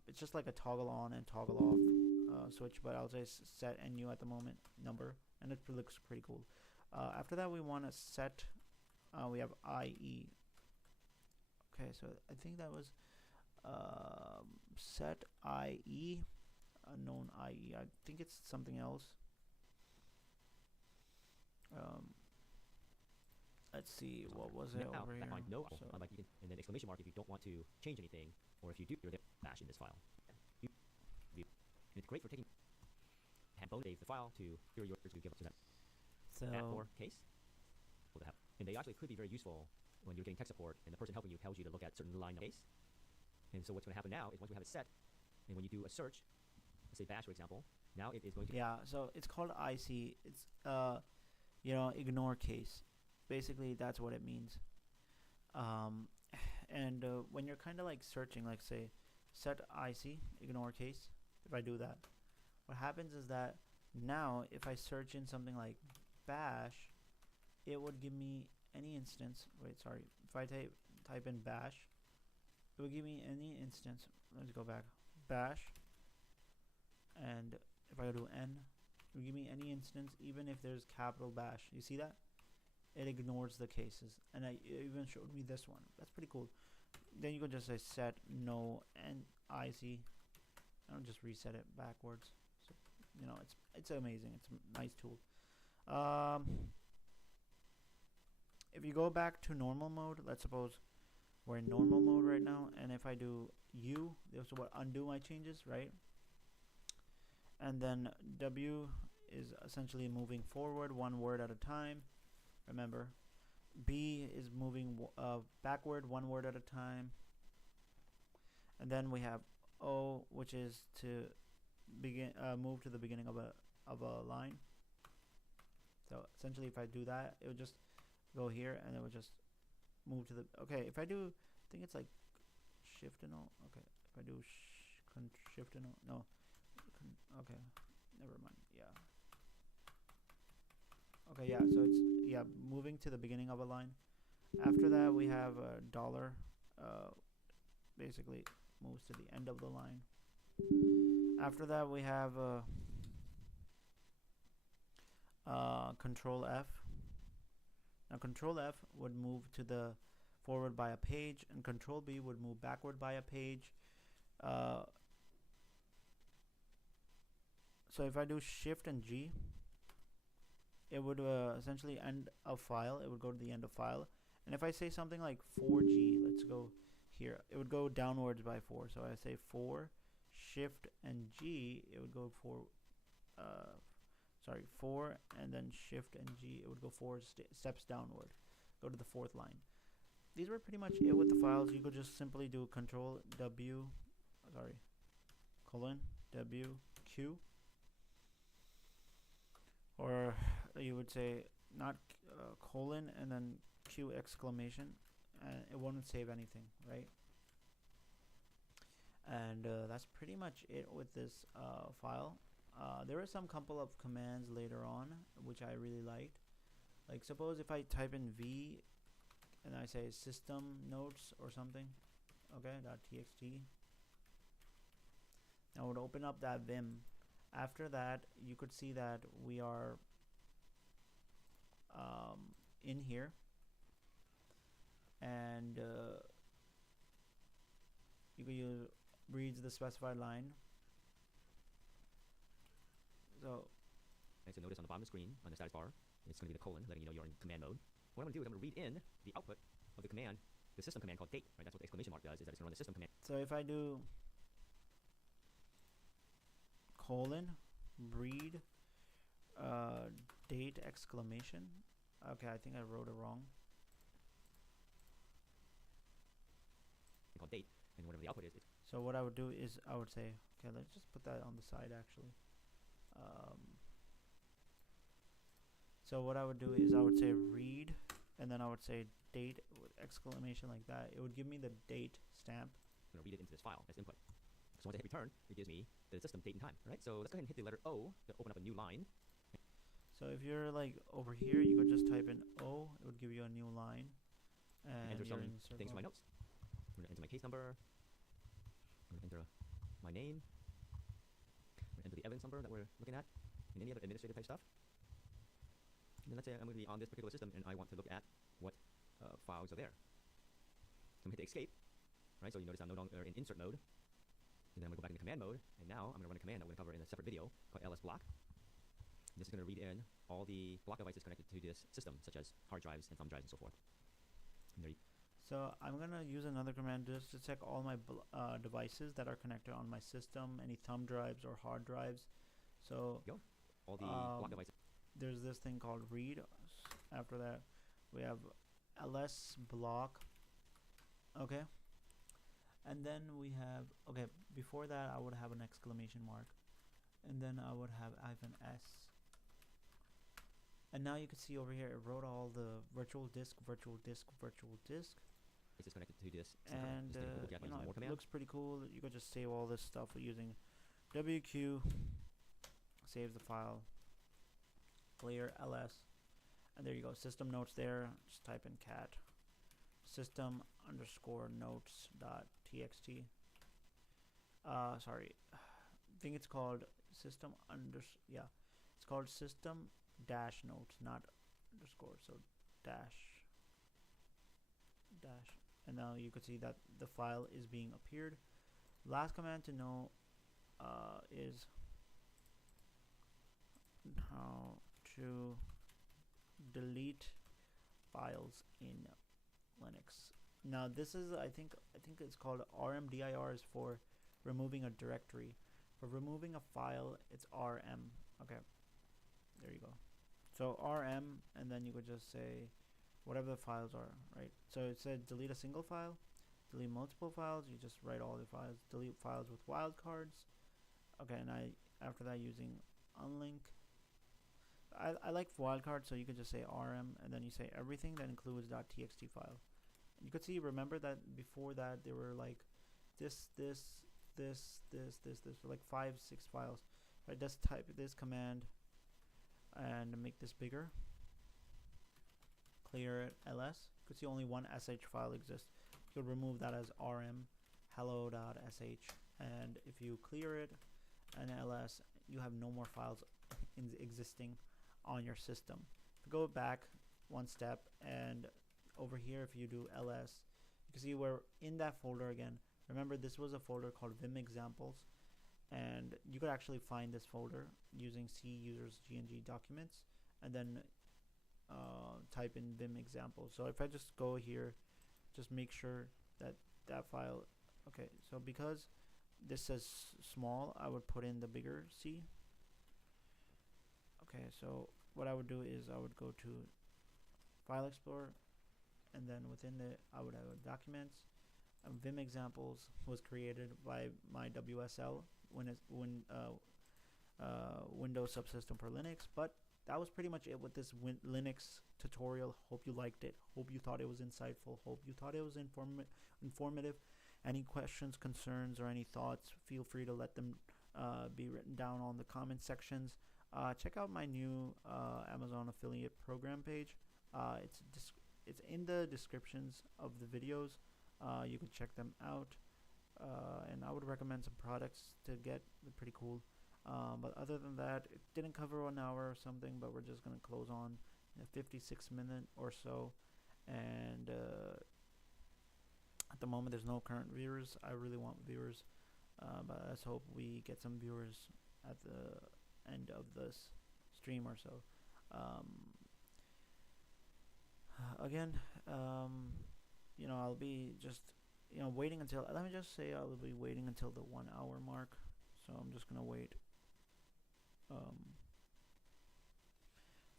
It's just like a toggle on and toggle off switch, but I'll say set NU at the moment number, and it looks pretty cool. After that, we want to set. We have IE. Okay, so I think that was set IE, unknown IE. I think it's something else. Let's see, what was it over here? No, so and then exclamation mark if you don't want to change anything, or if you do, you're there bash in this file. It's great for taking handphone, save the file to hear yours to give up to that. So Add more case. And they actually could be very useful when you're getting tech support and the person helping you tells you to look at certain line of case. And so what's going to happen now is once we have it set, and when you do a search, let's say bash for example, now it is going to so it's called IC. It's ignore case. Basically that's what it means. And when you're kind of like searching, like say set IC ignore case, if I do that, what happens is that now if I search in something like bash, it would give me any instance. If I type in bash, it would give me any instance. Let's go back. Bash, and if I do N, it will give me any instance, even if there's capital bash. You see that? It ignores the cases, and it even showed me this one. That's pretty cool. Then you could just say set no NIC. I'll just reset it backwards. So it's amazing. It's a nice tool. If you go back to normal mode, let's suppose we're in normal mode right now, and if I do U, this will undo my changes, right? And then W is essentially moving forward one word at a time. Remember, B is moving backward one word at a time. And then we have O, which is to begin move to the beginning of a line. So essentially, if I do that, it would just go here, and it would just move to the. Okay, if I do, I think it's like Shift and O. Okay, if I do Shift and O, no. Okay, never mind. Yeah. Okay, yeah. So it's moving to the beginning of a line. After that, we have a dollar. Basically, moves to the end of the line. After that, we have Control F. Now Control F would move to the forward by a page, and Control B would move backward by a page. So if I do Shift and G, it would essentially end a file. It would go to the end of file. And if I say something like 4G, let's go here, it would go downwards by 4. So I say 4, Shift and G, it would go 4, 4, and then Shift and G, it would go 4 steps downward, go to the 4th line. These were pretty much it with the files. You could just simply do Control W, colon W Q, or you would say not colon and then Q exclamation, and it won't save anything, right? And that's pretty much it with this file. There are some couple of commands later on which I really liked. Like suppose if I type in V and I say system notes or something, okay, .txt. Now it would open up that Vim. After that, you could see that we are in here, and you can use reads the specified line. So notice on the bottom of the screen on the status bar, it's going to be the colon, letting you know you're in command mode. What I'm going to do is I'm going to read in the output of the command, the system command called date. Right? That's what the exclamation mark does, is that it's going to run the system command. So if I do colon read date exclamation, okay, I think I wrote it wrong. Called date, and whatever the output is. So what I would do is I would say, okay, let's just put that on the side actually. So what I would do is I would say read, and then I would say date with exclamation like that. It would give me the date stamp. I'm going to read it into this file as input. So once I hit return, it gives me the system date and time, right? So let's go ahead and hit the letter O to open up a new line. So if you're like over here, you could just type in O. It would give you a new line. And enter you're some in things from my notes. I'm going to enter my case number. I'm going to enter my name. I'm going to enter the evidence number that we're looking at, and any other administrative type stuff. And then let's say I'm going to be on this particular system, and I want to look at what files are there. So I'm going to hit the escape, right? So you notice I'm no longer in insert mode. And then I'm going to go back into command mode, and now I'm going to run a command that we're going to cover in a separate video called ls block. This is going to read in all the block devices connected to this system, such as hard drives and thumb drives and so forth. And there you So I'm going to use another command just to check all my devices that are connected on my system, any thumb drives or hard drives. So go. All the block devices. There's this thing called read. After that, we have ls block. Okay. And then we have, okay, before that I would have an exclamation mark, and then I would have -s. And now you can see over here it wrote all the virtual disk. It's just connected to this. And you know, it looks pretty cool. You could just save all this stuff using WQ, save the file, clear ls, and there you go, system notes there. Just type in cat system underscore notes dot txt. Sorry, I think it's called system it's called system dash notes, not underscore, so dash, and now you could see that the file is being appeared. Last command to know is how to delete files in Linux. Now this is I think it's called rmdir, is for removing a directory. For removing a file, it's rm. Okay, there you go. So rm, and then you could just say whatever the files are, right? So it said delete a single file, delete multiple files. You just write all the files. Delete files with wildcards. Okay, and after that using unlink. I like wildcard, so you could just say rm, and then you say everything that includes .txt file. And you could see, remember that before that there were like this for like 5-6 files. Right, just type this command and make this bigger. Clear it ls. You could see only one sh file exists. You could remove that as rm hello.sh, and if you clear it and ls, you have no more files existing on your system. Go back one step and over here, if you do ls, you can see we're in that folder again. Remember, this was a folder called Vim examples, and you could actually find this folder using C users GNG documents, and then type in Vim examples. So if I just go here, just make sure that that file, okay, so because this says small, I would put in the bigger C. Okay, so what I would do is I would go to File Explorer, and then within it I would have documents. Vim examples was created by my WSL Windows Subsystem for Linux, but that was pretty much it with this Linux tutorial. Hope you liked it. Hope you thought it was insightful. Hope you thought it was informative. Any questions, concerns, or any thoughts, feel free to let them be written down on the comment sections. Check out my new Amazon affiliate program page. It's in the descriptions of the videos. You can check them out, and I would recommend some products to get. They're pretty cool. But other than that, it didn't cover an hour or something, but we're just going to close on a 56 minute or so. And at the moment, there's no current viewers. I really want viewers, but let's hope we get some viewers at the end of this stream or so. Again, you know, I'll be just, you know, waiting until, let me just say I'll be waiting until the 1 hour mark. So I'm just going to wait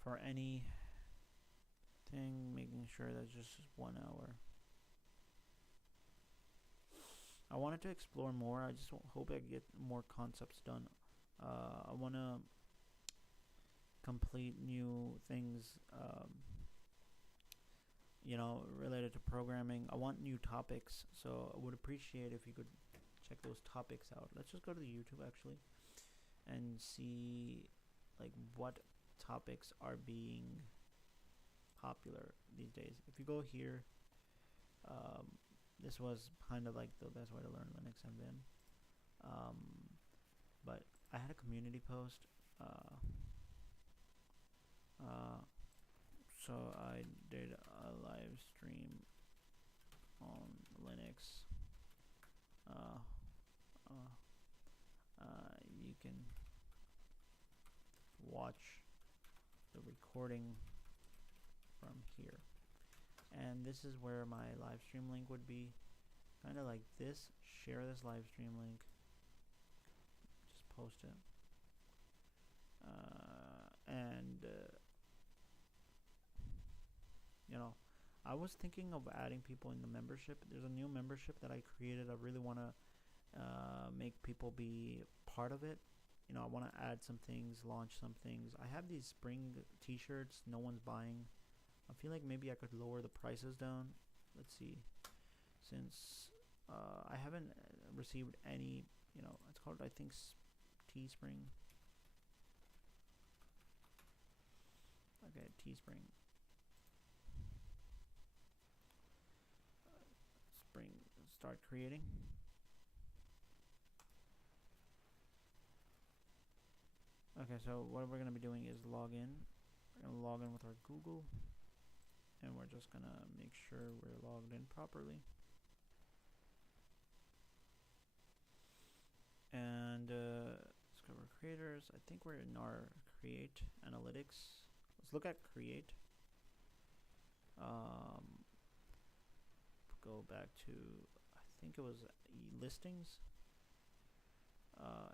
for anything, making sure that's just 1 hour. I wanted to explore more. I just hope I get more concepts done. I want to complete new things, you know, related to programming. I want new topics, so I would appreciate if you could check those topics out. Let's just go to the YouTube actually and see like what topics are being popular these days. If you go here, this was kind of like the best way to learn Linux and Vim, but I had a community post, so I did a live stream on Linux. You can watch the recording from here, and this is where my live stream link would be, kind of like this. Share this live stream link, just post it, and you know, I was thinking of adding people in the membership. There's a new membership that I created. I really want to make people be part of it. You know, I want to add some things, launch some things. I have these spring t-shirts no one's buying. I feel like maybe I could lower the prices down. Let's see. Since I haven't received any, you know, it's called, I think, Teespring. Okay, Teespring. Spring, start creating. Okay, so what we're going to be doing is log in. We're going to log in with our Google, and we're just going to make sure we're logged in properly. And discover creators. I think we're in our create analytics. Let's look at create. Go back to, I think it was listings.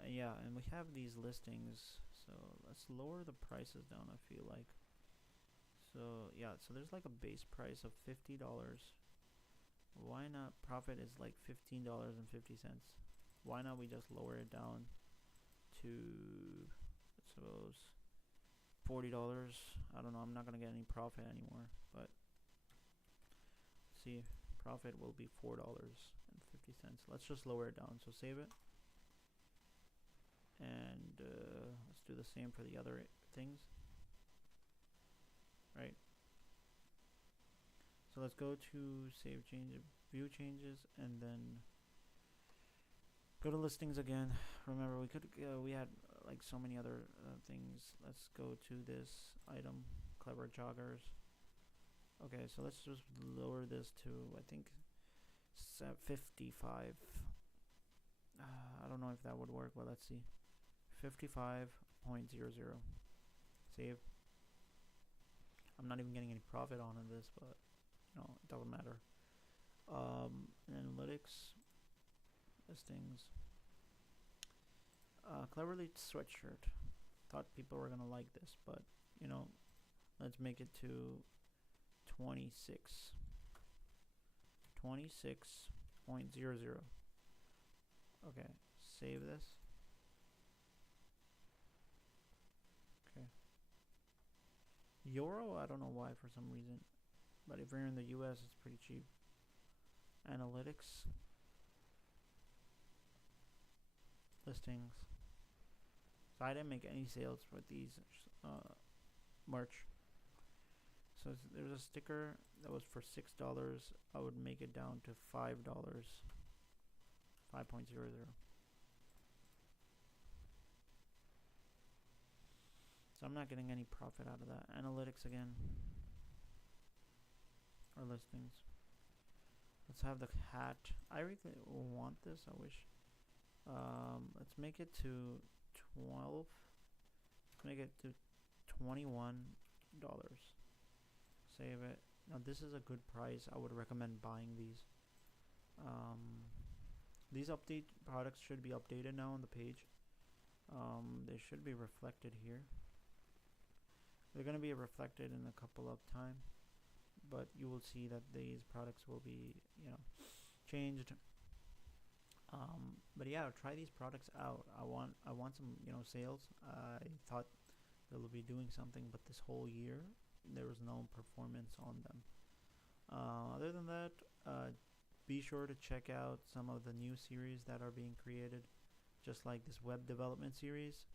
And yeah, and we have these listings, so let's lower the prices down, I feel like. So yeah, so there's like a base price of $50. Why not? Profit is like $15.50. Why not we just lower it down to, I suppose, $40? I don't know, I'm not gonna get any profit anymore, but see, profit will be $4.50. Let's just lower it down. So save it, and let's do the same for the other things, right? So let's go to save change, view changes, and then go to listings again. Remember, we could we had like so many other things. Let's go to this item, clever joggers, Okay, so let's just lower this to, I think, 55. I don't know if that would work, but let's see. 55.00. Save. I'm not even getting any profit on this, but it doesn't matter. Analytics, listings. Cleverly sweatshirt. Thought people were gonna like this, but let's make it to 26. 26.00. Okay, save this. Okay. Euro, I don't know why for some reason, but if you're in the US, it's pretty cheap. Analytics, listings. So I didn't make any sales with these March. So there's a sticker that was for $6. I would make it down to $5. 5.00. So I'm not getting any profit out of that. Analytics again. Or listings. Let's have the hat. I really want this. I wish. Let's make it to 12. Let's make it to $21. Save it. Now this is a good price. I would recommend buying these. These update products should be updated now on the page. They should be reflected here. They're going to be reflected in a couple of time, but you will see that these products will be changed. But yeah, try these products out. I want some sales. I thought they'll be doing something, but this whole year there was no performance on them. Other than that, be sure to check out some of the new series that are being created, just like this web development series,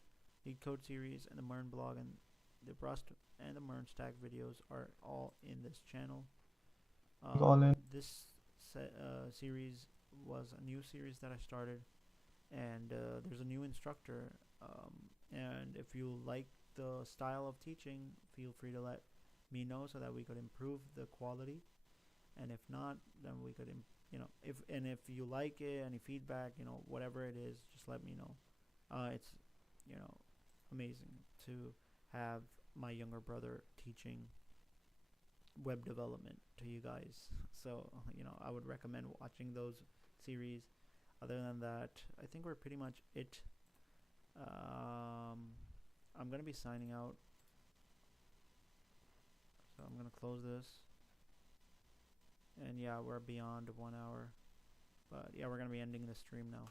lead code series, and the Mern blog, and the Rust and the Mern stack videos are all in this channel. This series was a new series that I started, and there's a new instructor, and if you like the style of teaching, feel free to let me know so that we could improve the quality, and if not, then we could if you like it, any feedback, whatever it is, just let me know. It's amazing to have my younger brother teaching web development to you guys, so I would recommend watching those series. Other than that, I think we're pretty much it. I'm gonna be signing out, so I'm gonna close this, and yeah, we're beyond 1 hour, but yeah, we're gonna be ending the stream now.